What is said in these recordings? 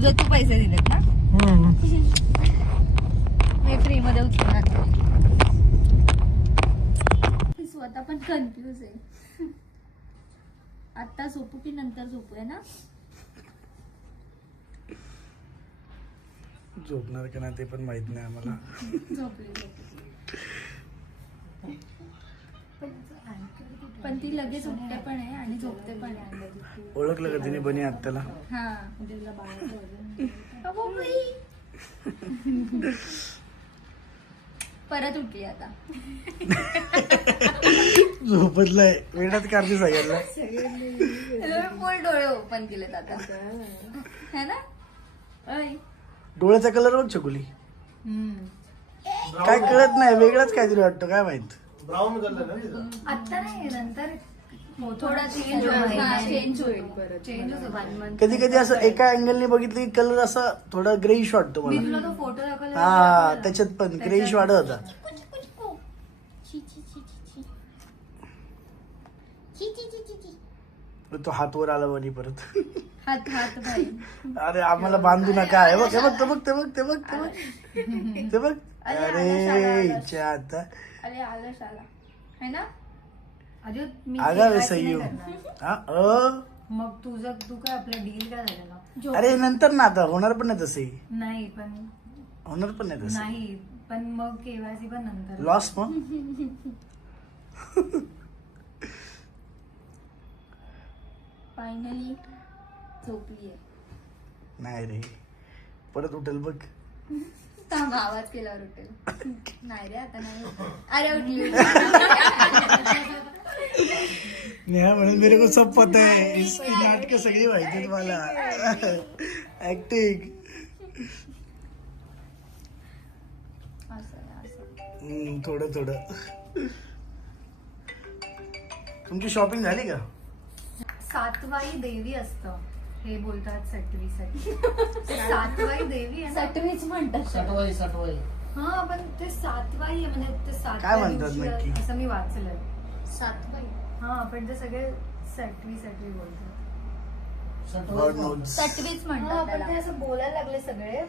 तुझं तू पैसे दिलेत ना? मी फ्री मध्ये उचलणार. स्वतः पण कन्फ्युज आहे. आता झोपू की नंतर झोपू आहे ना? झोपणार का नाही ते पण माहित नाही आम्हाला. झोपली. पण ती लगेच उठते पण आहे आणि झोपते पण आहे. ओळखलं का तिने बनी आत्याला? हा. परत उठली आता. झोपतलाय वेळात काढते सगळ्यांना. फुल डोळे ओपन केलेत आता है ना? डोळ्याचा कलर बघ छकुली. काय कळत नाही, वेगळाच काहीतरी वाटतं, काय माहित. ब्राऊन कलर आता नाही, नंतर थोडा चेंज होईल. चेंज होईल. कधी कधी असं एका अँगलने बघितलं की कलर असा थोडा ग्रेइश वाटतो मी मला. तुला तो फोटो दाखवला. हा त्याच्यात पण ग्रेइश वाढत होता. तो हात वर आला बनी परत. हात हात भाई. अरे आम्हाला बांधू नका. हे बघ हे बघ ते बघ ते बघ ते बघ ते बघ ते बघ. अरे इच्छा आता अरे आला शाला है ना? आगावे संयू. हा मग तुझं तू काय आपलं डील काय झालेलं? अरे नंतर ना, आता होणार पण नाही तसे. नाही पण होणार पण नाही तसे. नाही पण मग केवायसी पण नंतर. लॉस मग. फायनली झोपली आहे. नाही रे परत उठेल बघ. थांब, आवाज केल्यावर उठेल. नाही रे आता नाही उठत. अरे उठली. नेहा म्हणून मेरे को सब पता है, इसकी नाटक सगळी माहिती तुम्हाला. ऍक्टिंग थोडं थोडं. तुमची शॉपिंग झाली का? सातवाई देवी असतं हे बोलतात सटवीसाठी. सातवाई देवी आहे ना? सटवीच म्हणतात. सटवाई हा पण ते सातवाई आहे म्हणजे ते काय सातव्या म्हणतात दिवशी नक्की? असं मी वाचलंय. सातवाई. हा पण ते सगळे सटवी बोलतात. God knows. सटवीच हा म्हणतात पण ते त्याला. असं बोलायला लागले सगळे.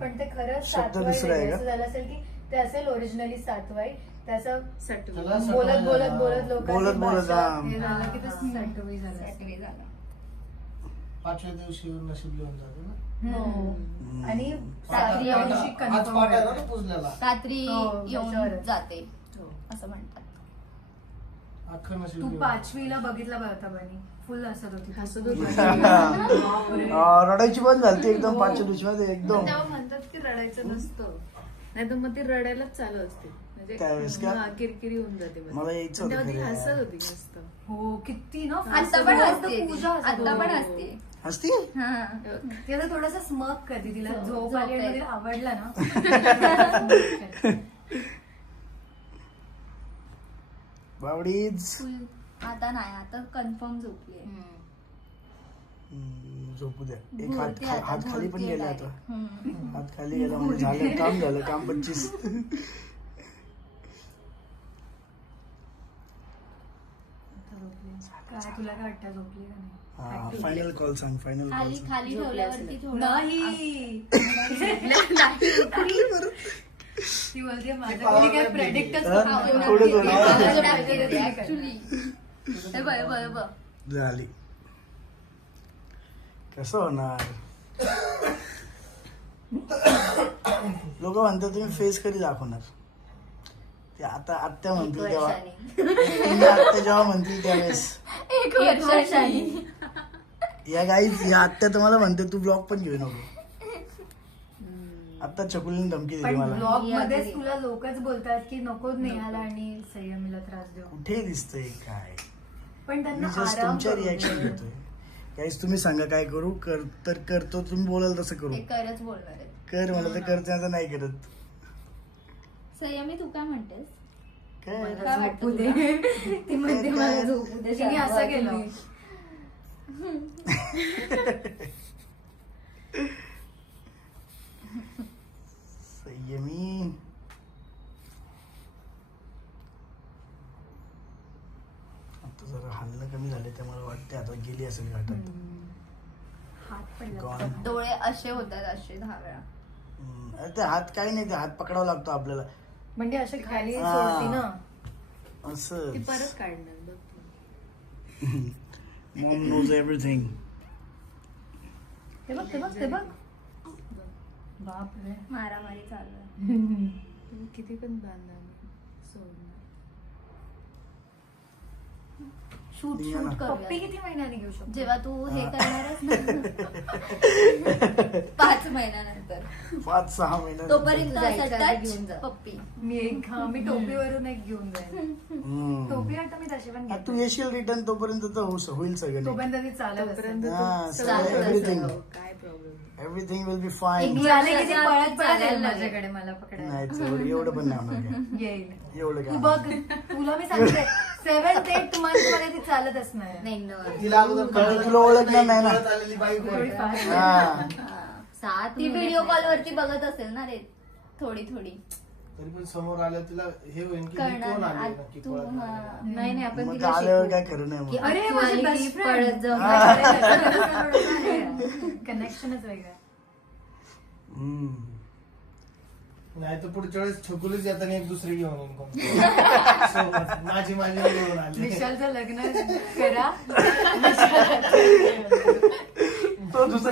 पण ते खरं शब्द सातवाई दुसरा आहे देवी का? असं झालं असेल की ते असेल ओरिजिनली सातवाई. त्याचं त्याला बोलत सटवाई बोलत झाला. बोलत लोकांनी बोलत बोलत, भाषा हा. हे झालं की ते सटवी झालं. सटवी झाला. पाचव्या दिवशी नशीब लिहून जाते ना. हो. आणि रात्री येऊन दिवशी आज confirm पाठ आहे ना आहे. तो पुजल्याला. रात्री हो, येऊन त्याच्यावरच. जाते हो. असं म्हणतात. अख्खं नशीब तू लिहून. पाचवीला बघितला बघता बनी फुल हसत होती. रडायची बंद झाली एकदम 5 दिवसामध्ये एकदम. तेव्हा म्हणतात की रडायचं नसतं, नाही तर मग ती रडायलाच चालू असते. म्हणजे त्यावेळेस का? हा, किरकिरी होऊन जाते मग. मला यायचं पण तेव्हा होतं ती खरं. हसत होती मस्त. हो किती ना आता पण फक्त असते पूजा हसत आता होती. पण असते. हसती. हा. तिला थोडस स्मक करते. तिला झोप आली आणि तिला आवडला ना. बावडीच. फुल. आता नाही, आता कन्फर्म झोपली आहे. झोपू द्या. एक घोरते आता, हात खाली पण घोरते गेला direct. आता. हात खाली गेला म्हणजे झालं काम, झालं काम 25. काय तुला काय वाटतं झोपली का नाही? हा फायनल कॉल सांग. फायनल कॉल खाली सांग. खाली ठेवल्यावरती थोडं नाही ती बोलते माझ्या कोणी काय प्रेडिक्टच थोडं थोडं. ऍक्च्युली. हे बघ हे बघ हे बघ. झाली. कसं होणार? लोक म्हणतात तुम्ही फेस कधी दाखवणार? ते आता आत्या म्हणतील तेव्हा. तुम्ही आत्या जेव्हा म्हणतील त्यावेळेस. एक वर्षाने. या गाईच या आत्या तुम्हाला म्हणते तू ब्लॉग पण घेऊ नको. आता चकुलीने धमकी दिली पण मला. ब्लॉग मध्येच तुला लोकच बोलतात की नको नेहाला आणि संयमीला त्रास देऊ. कुठे दिसतंय काय? पण मी त्यांना जस्ट आराम तुमच्या करू दे. रिॲक्शन घेतोय. गाईस तुम्ही सांगा काय करू? तर करतो. तुम्ही बोलाल तसं करू. ते करच बोलणार आहे. कर मला तर करते, आता नाही करत. संयमी तू काय म्हणतेस? काय काय वाटतं झोपू दे. तुला? ती म्हणते मला झोपू दे. तिने असं केलं. संयमी. आता जरा हल्लं कमी झाले त्यामुळे वाटते आता गेली असेल घाटात. हात पडला गॉड. डोळे असे होतात असे 10 वेळा. अरे ते हात काही नाही, ते हात पकडावा लागतो आपल्याला म्हणजे असे खाली हा. सोडती ना. असं. ती परत काढणार बघ तू. Maugham knows everything. ते बघ ते बघ ते बघ. बापरे. मारामारी चालू आहे. तू किती पण बांधणार सोडणार. शूट या ना. शूट पप्पी करूया किती महिन्याने घेऊ शकतो? जेव्हा तू हे करणारच ना 5 महिन्यानंतर 5-6 महिने. तोपर्यंत तू जायच्या असं आधी टच घेऊन जा. पप्पी. मी टोपीवरून एक घेऊन जाईन. टोपी आता मी तशी पण तू घेते. येशील रिटर्न तोपर्यंत तर होईल सगळं. तोपर्यंत ती चालत तोपर्यंत असेल. हा, तू सगळं सगळं everything. हो, काय problem. Everything will be fine. मी आले की ती वर्षाच्या पळत आत पळत येईल चालायला माझ्याकडे मला पकडायला. नाही एवढं पण नाही होणार काय. येईल. एवढं तू काय. बघ तुला मी सांगते 7-8 मंथ मध्ये ती चालत असणार आहे. नाही no. तिला अगोदर तुला ओळखणार नाही ना. कळत आलेली बाईक थोडी fast. हा. 7 ती व्हिडिओ कॉल वरती बघत असेल ना रे थोडी तरी पण समोर आलं तिला हे होईल की करणार कोण आली ना. नक्की तू पळत हा. आली. नाही नाही आपण मग तिला आल्यावर शिकवू. काय खरं नाही की मग. अरे तू माझी आली की बेस्ट पळत जाऊ. कनेक्शनच वेगळं. हम्म. नाही तर पुढच्या वेळेस छकुलीच येताना एक दुसरी घेऊन येईन कोण. सोबत. माझी घेऊन आली. विशालचं लग्न करा. तो दुसरा